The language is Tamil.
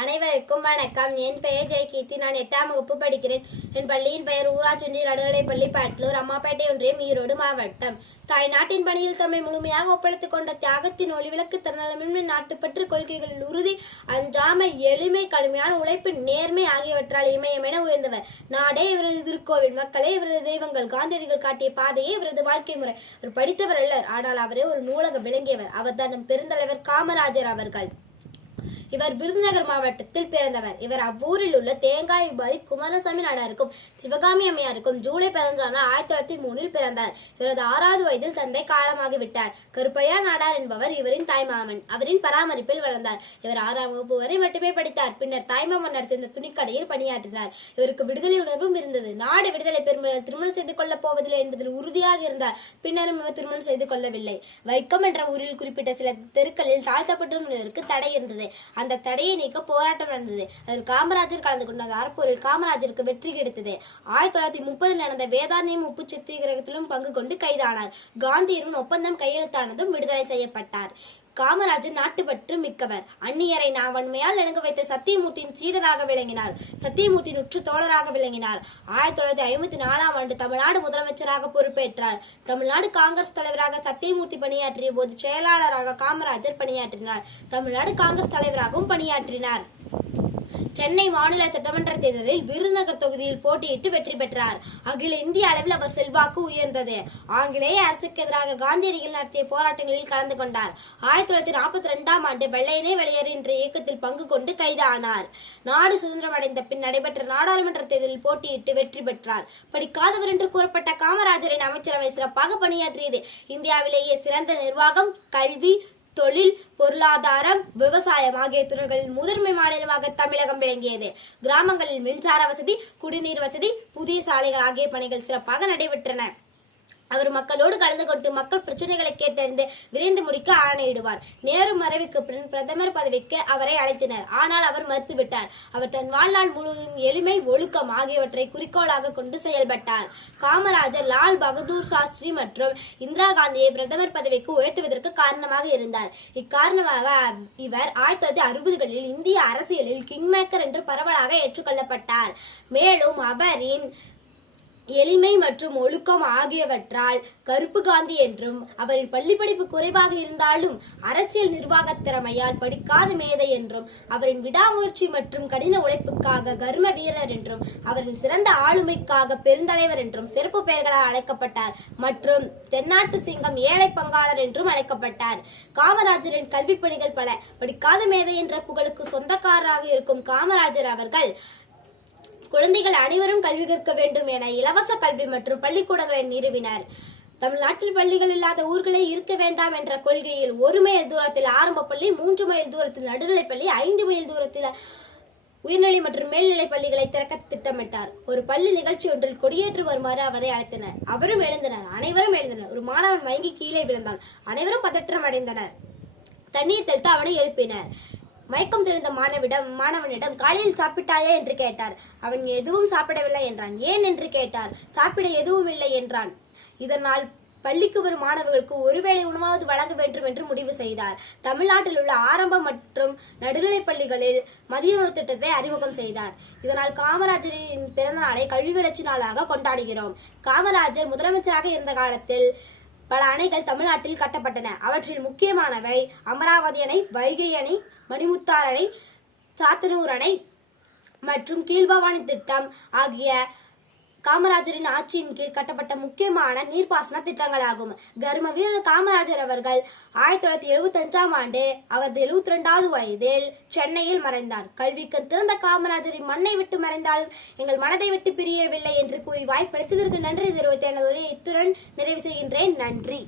அனைவருக்கும் வணக்கம். என் பெயர் ஜெயகீர்த்தி. நான் எட்டாம் வகுப்பு படிக்கிறேன். என் பள்ளியின் பெயர் ஊராட்சி நடுநிலைப்பள்ளி பாட்லூர் அம்மாப்பேட்டை ஒன்றியம் ஈரோடு மாவட்டம். தாய் நாட்டின் பணியில் தம்மை முழுமையாக ஒப்படைத்துக் கொண்ட தியாகத்தின் ஒளிவிளக்கு தன்னலமின்மை நாட்டுப்பற்று கொள்கைகளில் உறுதி அஞ்சாமை எளிமை கடுமையான உழைப்பு நேர்மை ஆகியவற்றால் இமயமென உயர்ந்தவர். நாடே இவரது திருக்கோவில் மக்களே இவரது தெய்வங்கள் காந்தியடிகள் காட்டிய பாதையே இவரது வாழ்க்கை முறை. அவர் படித்தவர் அல்லர் ஆனால் அவரே ஒரு நூலக விளங்கியவர். அவர்தான் நம் பெருந்தலைவர் காமராஜர் அவர்கள். இவர் விருதுநகர் மாவட்டத்தில் பிறந்தவர். இவர் அவ்வூரில் உள்ள தேங்காய் விபாரி குமாரசாமி நாடாருக்கும் சிவகாமி அம்மையாருக்கும் ஜூலை பதினஞ்சாம் ஆயிரத்தி தொள்ளாயிரத்தி மூணில் பிறந்தார். இவரது ஆறாவது வயதில் தந்தை காலமாகிவிட்டார். கருப்பையா நாடார் என்பவர் இவரின் தாய்மாமன். அவரின் பராமரிப்பில் வளர்ந்தார். இவர் ஆறாம் வகுப்பு வரை மட்டுமே படித்தார். பின்னர் தாய்மாமன் நடத்திருந்த துணிக்கடையில் பணியாற்றினார். இவருக்கு விடுதலை உணர்வும் இருந்தது. நாடு விடுதலை பெறும் திருமணம் செய்து கொள்ளப் போவதில்லை என்பதில் உறுதியாக இருந்தார். பின்னரும் இவர் திருமணம் செய்து கொள்ளவில்லை. வைக்கம் என்ற ஊரில் குறிப்பிட்ட சில தெருக்களில் தாழ்த்தப்பட்டவர்களுக்கு தடை இருந்தது. அந்த தடையை நீக்க போராட்டம் நடந்தது. அதில் காமராஜர் கலந்து கொண்ட ஆர்ப்போரில் காமராஜருக்கு வெற்றி கிடைத்தது. ஆயிரத்தி தொள்ளாயிரத்தி முப்பதில் நடந்த வேதாந்தியம் உப்பு சத்தியாகிரகத்திலும் பங்கு கொண்டு கைதானார். காந்தியரின் ஒப்பந்தம் கையெழுத்தானதும் விடுதலை செய்யப்பட்டார். காமராஜர் நாட்டுப்பற்று மிக்கவர். அந்நியரை நாவன்மையால் நடுங்க வைத்த சத்தியமூர்த்தியின் சீடராக விளங்கினார். சத்தியமூர்த்தியின் உற்று தோழராக விளங்கினார். ஆயிரத்தி தொள்ளாயிரத்தி ஐம்பத்தி நாலாம் ஆண்டு தமிழ்நாடு முதலமைச்சராக பொறுப்பேற்றார். தமிழ்நாடு காங்கிரஸ் தலைவராக சத்தியமூர்த்தி பணியாற்றிய போது செயலாளராக காமராஜர் பணியாற்றினார். தமிழ்நாடு காங்கிரஸ் தலைவராகவும் பணியாற்றினார். சென்னை மாநில சட்டமன்ற தேர்தலில் விருதுநகர் தொகுதியில் போட்டியிட்டு வெற்றி பெற்றார். அகில இந்திய அளவில் அவர் செல்வாக்கு உயர்ந்தது. ஆங்கிலேய அரசுக்கு எதிராக காந்தியடிகள் நடத்திய போராட்டங்களில் கலந்து கொண்டார். ஆயிரத்தி தொள்ளாயிரத்தி நாற்பத்தி ரெண்டாம் ஆண்டு வெள்ளையனே வெளியேறு என்ற இயக்கத்தில் பங்கு கொண்டு கைதானார். நாடு சுதந்திரம் அடைந்த பின் நடைபெற்ற நாடாளுமன்ற தேர்தலில் போட்டியிட்டு வெற்றி பெற்றார். படிக்காதவர் என்று கூறப்பட்ட காமராஜரின் அமைச்சரவை சிறப்பாக பணியாற்றியது. இந்தியாவிலேயே சிறந்த நிர்வாகம் கல்வி தொழில் பொருளாதாரம் விவசாயம் ஆகிய துறைகளில் முதன்மை மாநிலமாக தமிழகம் விளங்கியது. கிராமங்களில் மின்சார வசதி குடிநீர் வசதி புதிய சாலைகள் ஆகிய பணிகள் சிறப்பாக நடைபெற்றன. அவர் மக்களோடு கலந்து கொண்டு மக்கள் பிரச்சனைகளை கேட்டறிந்து விரைந்து முடிக்க ஆணையிடுவார். நேரு மறைவுக்கு பின் பிரதமர் பதவிக்கு அவரை அழைத்தனர். ஆனால் அவர் மறுத்துவிட்டார். அவர் தன் வாழ்நாள் முழுவதும் எளிமை ஒழுக்கம் ஆகியவற்றை குறிக்கோளாக கொண்டு செயல்பட்டார். காமராஜர் லால் பகதூர் சாஸ்திரி மற்றும் இந்திரா காந்தியை பிரதமர் பதவிக்கு உயர்த்துவதற்கு காரணமாக இருந்தார். இக்காரணமாக இவர் ஆயிரத்தி தொள்ளாயிரத்தி அறுபதுகளில் இந்திய அரசியலில் கிங்மேக்கர் என்று பரவலாக ஏற்றுக்கொள்ளப்பட்டார். மேலும் அவரின் எளிமை மற்றும் ஒழுக்கம் ஆகியவற்றால் கருப்பு காந்தி என்றும் அவரின் பள்ளிப்படிப்பு குறைவாக இருந்தாலும் அரசியல் நிர்வாகத் திறமையால் படிக்காத மேதை என்றும் அவரின் விடாமுயற்சி மற்றும் கடின உழைப்புக்காக கர்ம வீரர் என்றும் அவரின் சிறந்த ஆளுமைக்காக பெருந்தலைவர் என்றும் சிறப்பு பெயர்களால் அழைக்கப்பட்டார். மற்றும் தென்னாட்டு சிங்கம் ஏழை பங்காளர் என்றும் அழைக்கப்பட்டார். காமராஜரின் கல்விப் பணிகள் பல படிக்காத மேதை என்ற புகழுக்கு சொந்தக்காரராக இருக்கும் காமராஜர் அவர்கள் குழந்தைகள் அனைவரும் கல்வி கற்க வேண்டும் என இலவச கல்வி மற்றும் பள்ளிக்கூடங்களை நிறுவினர். தமிழ்நாட்டில் பள்ளிகள் இல்லாத ஊர்களே இருக்க வேண்டாம் என்ற கொள்கையில் ஒரு மைல் தூரத்தில் ஆரம்ப பள்ளி மூன்று மைல் தூரத்தில் நடுநிலைப் பள்ளி ஐந்து மைல் தூரத்தில் உயர்நிலை மற்றும் மேல்நிலை பள்ளிகளை திறக்க திட்டமிட்டார். ஒரு பள்ளி நிகழ்ச்சி ஒன்றில் கொடியேற்று வருமாறு அவரை அழைத்தனர். அவரும் எழுந்தனர். அனைவரும் எழுந்தனர். ஒரு மாணவன் மயங்கி கீழே விழுந்தான். அனைவரும் பதற்றம் அடைந்தனர். தண்ணீர் தெளித்து அவனை எழுப்பினர். மயக்கம் தெளிந்த மாணவிடம் மாணவனிடம் காலையில் சாப்பிட்டாயா? என்று கேட்டார். அவன் எதுவும் சாப்பிடவில்லை என்றான். ஏன்? என்று கேட்டார். சாப்பிட எதுவும் இல்லை என்றான். இதனால் பள்ளிக்கு வரும் மாணவர்களுக்கு ஒருவேளை உணவாவது வழங்க வேண்டும் என்று முடிவு செய்தார். தமிழ்நாட்டில் உள்ள ஆரம்ப மற்றும் நடுநிலைப் பள்ளிகளில் மதிய உணவு திட்டத்தை அறிமுகம் செய்தார். இதனால் காமராஜரின் பிறந்த நாளை கல்வி வளர்ச்சி நாளாக கொண்டாடுகிறோம். காமராஜர் முதலமைச்சராக இருந்த காலத்தில் பல அணைகள் தமிழ்நாட்டில் கட்டப்பட்டன. அவற்றில் முக்கியமானவை அமராவதி அணை வைகை அணை மணிமுத்தார் அணை சாத்தனூர் அணை மற்றும் கீழ்பவானி திட்டம் ஆகிய காமராஜரின் ஆட்சியின் கீழ் கட்டப்பட்ட முக்கியமான நீர்ப்பாசன திட்டங்களாகும். கர்ம வீரர் காமராஜர் அவர்கள் ஆயிரத்தி தொள்ளாயிரத்தி எழுபத்தி அஞ்சாம் ஆண்டு அவரது எழுபத்தி ரெண்டாவது வயதில் சென்னையில் மறைந்தார். கல்விக்கு திறந்த காமராஜரின் மண்ணை விட்டு மறைந்தாலும் எங்கள் மனதை விட்டு பிரியவில்லை என்று கூறி வாய்ப்பளித்ததற்கு நன்றி தெரிவித்த எனது உரையை இத்துடன் நிறைவு செய்கின்றேன். நன்றி.